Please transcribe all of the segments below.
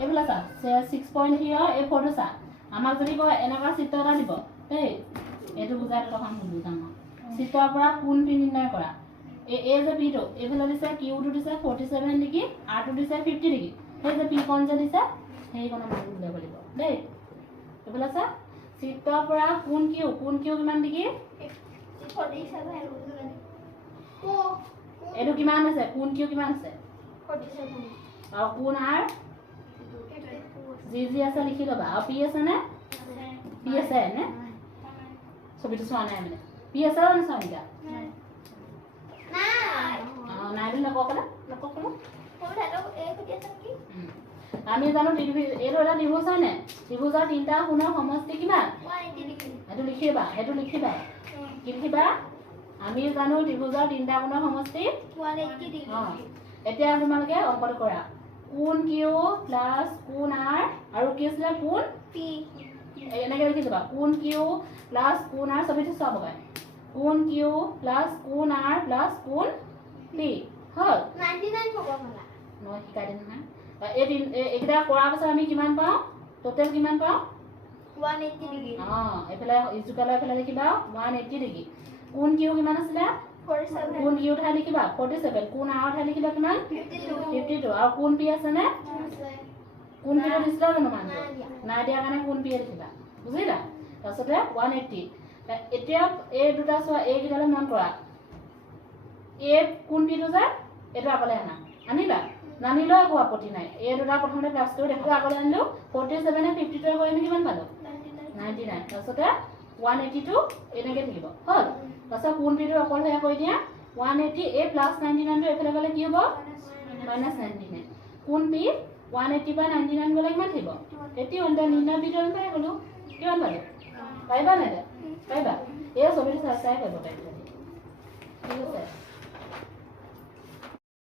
এইফালে চা six point থ্ৰীৰ এই ফ'ৰটো চা। আমাক যদি কয় এনেকুৱা চিত্ৰ এটা দিব দেই এইটো বুজাই তখন বুজাম চিত্ৰৰ পৰা কোন পি নিৰ্ণয় কৰা? এই এই যে পিটো এইফালে দিছে কিউটো দিছে ফৰ্টি ছেভেন ডিগ্ৰী আৰটো দিছে ফিফটি ডিগ্ৰী সেই যে পি কণ যে দিছে সেইকণৰ মানুহ উলিয়াব লাগিব দেই। এইফালে চা চিত্ৰৰ পৰা কোন কিউ কোন কিউ কিমান ডিগ্ৰী এইটো কিমান আছে? কোন কিউ কিমান আছে? আৰু কোন আৰ যি যি আছে লিখি ল'বা আৰু পি আছেনে পি আছে নে ছবিটো চোৱা নাই মানে পি আছে নে চোৱা নিকা অঁ নাই বুলি নকওঁ ক'লে নকওঁ ক'লে উম। আমি জানো এইটো এটা ত্ৰিভুজ হয়নে ত্ৰিভুজৰ তিনিটা কোণৰ সমষ্টি কিমান সেইটো লিখিবা সেইটো লিখিবা কি লিখিবা আমি জানো ত্ৰিভুজৰ তিনিটা কোণৰ সমষ্টি অঁ এতিয়া তোমালোকে অংকটো কৰা কোন কিউ প্লাছ কোন আৰ আৰু কি আছিলে কোন? এনেকৈ লিখি যাবা কোন কিউ প্লাছ কোন আৰ ছবিটো চোৱা বগাই। কোন কিউ প্লাছ কোন আৰ প্লাছ কোন পি হ'ল? মই শিকাই দিম নহয়। এই তিন এই- এইকেইটা কৰাৰ পাছত আমি কিমান পাওঁ? টোটেল কিমান পাওঁ? অঁ এইফালে ইজুকালৰ এইফালে লিখিবা। ওৱান এইট্টি ডিগ্ৰী কোন কিউ কিমান আছিলে? কোন কিউ ঠাই লিখিবা? ফৰ্টি ছেভেন কোন আৰ ঠাই লিখিবা কিমান? ফিফটি টু আৰু কোন পি আছেনে কোন পিটো দিছিলা জানো মানুহটো নাই দিয়া কাৰণে কোন পি লিখিবা। বুজিলা? তাৰপিছতে ওৱান এইট্টি এতিয়া এই দুটা চোৱা এইকেইটালৈ মন কৰা। এই কোন পিটো যে এইটো আগলৈ আনা। আনিবা? নানিলেও একো আপত্তি নাই। এই দুটা প্ৰথমতে ক্লাছ কৰি দেখোঁ আগলৈ আনিলোঁ। ফৰ্টি ছেভেনে ফিফটি টুৱে কৰি আমি কিমান পালোঁ? নাইণ্টি নাইন তাৰপিছতে ওৱান এইটি টু এনেকৈ থাকিব হ'ল? তাৰপিছত কোন পিটো অকল সেয়া কৰি দিয়া? ওৱান এইটি এই প্লাছ নাইণ্টি নাইনটো এইফালে গ'লে কি হ'ব? মাইনাছ নাইণ্টি নাইন কোন পি ওৱান এইটি পৰা নাইণ্টি নাইন গ'লে কিমান থাকিব? এইটি ওৱান নিৰ্ণয় বিধৰ পাই গ'লোঁ কিমান পালোঁ? পাৰিবা নাই? পাৰিবা। এই ছবিটো চাই চাই কৰিব পাৰিবা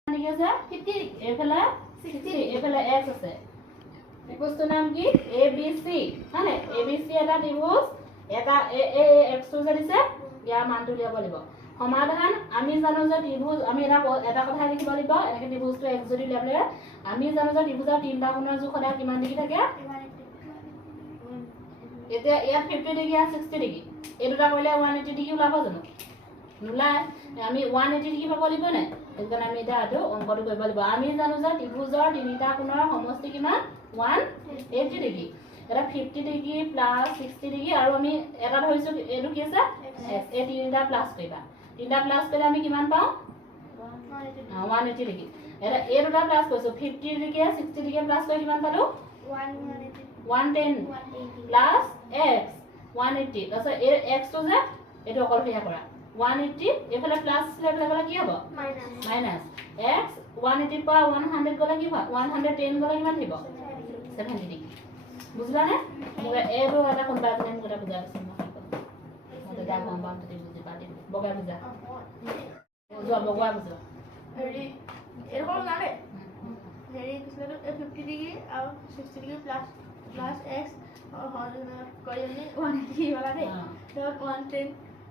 ঠিক আছে। এইফালে এইফালে এক্স আছে। ত্ৰিভুজটোৰ নাম কি? এ বি চি হয়নে? এ বি চি এটা ত্ৰিভুজ। এটা এ এ এক্সটো যে দিছে ইয়াৰ মানটো উলিয়াব লাগিব। সমাধান আমি জানো যে ত্ৰিভুজ আমি এটা এটা কথা লিখিব লাগিব এনেকৈ ত্ৰিভুজটো এক্স যদি উলিয়াবলৈ আমি জানো যে ত্ৰিভুজৰ তিনিটা কোণৰ জোখ সদায় কিমান ডিগ্ৰী থাকে? এতিয়া ইয়াত ফিফটি ডিগ্ৰী আৰু ছিক্সটি ডিগ্ৰী। এই দুটা কৰিলে ওৱান এইটি ডিগ্ৰী ওলাব জানো? নোলায়। আমি ওৱান এইটি ডিগ্ৰী পাব লাগিব নাই? সেইটো কাৰণে আমি এতিয়া এইটো অংকটো কৰিব লাগিব। আমি জানো যে ত্ৰিভুজৰ তিনিটা কোণৰ সমষ্টি কিমান? One eighty degree. এটা fifty degree plus sixty degree আৰু আমি এটা ধৰিছোঁ এইটো কি আছে? এই তিনিটা প্লাছ কৰিবা। তিনিটা প্লাছ কৰিলে আমি কিমান পাওঁ? ওৱান এইটি ডিগ্ৰী এতিয়া এই দুটা প্লাছ কৰিছোঁ fifty degree sixty degree plus কৰি কিমান পালোঁ? One ten plus X one eighty তাৰপিছত এই এক্সটো যে এইটো অকলশৰীয়া কৰা। ওৱান এইট্টি এইফালে প্লাছ এইফালে গ'লে কি হ'ব? মাইনাছ এক্স ওৱান এইটিৰ পৰা ওৱান হাণ্ড্ৰেড গ'লে কি হয়? ওৱান হাণ্ড্ৰেড টেন গ'লে কিমান থাকিব? ছেভেণ্টি ডিগ্ৰী বুজিলানে মোক এইটো এটা কোনোবা এজনে মোক এটা বুজাই দিছে মই তেতিয়া গম পাম যদি বুজি পা দিম বগাই বুজা। যোৱা বগোৱা বুজোৱা। হেৰি এইডোখৰ জানে হেৰি কিছুমানে ফিফটি ডিগ্ৰী আৰু sixty degree plus plus X কৰি আমি ওৱান এইটি পালা দেই। তাৰপিছত ওৱান টেন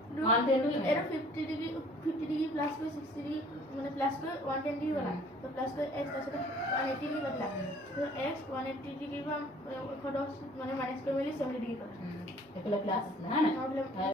110 টো কিমান? এইটো fifty degree fifty degree plus কৰি ছিক্সটি ডিগ্ৰী মানে প্লাছ কৰি ওৱান টেন ডিগ্ৰী পালা তো প্লাছ কৰি এক্স তাৰপিছতে ওৱান এইটি ডিগ্ৰী পালা তো এক্স ওৱান এইটি ডিগ্ৰী পৰা এশ দহ মানে মাইনাছ কৰি মেলি ছেভেণ্টি ডিগ্ৰী পালা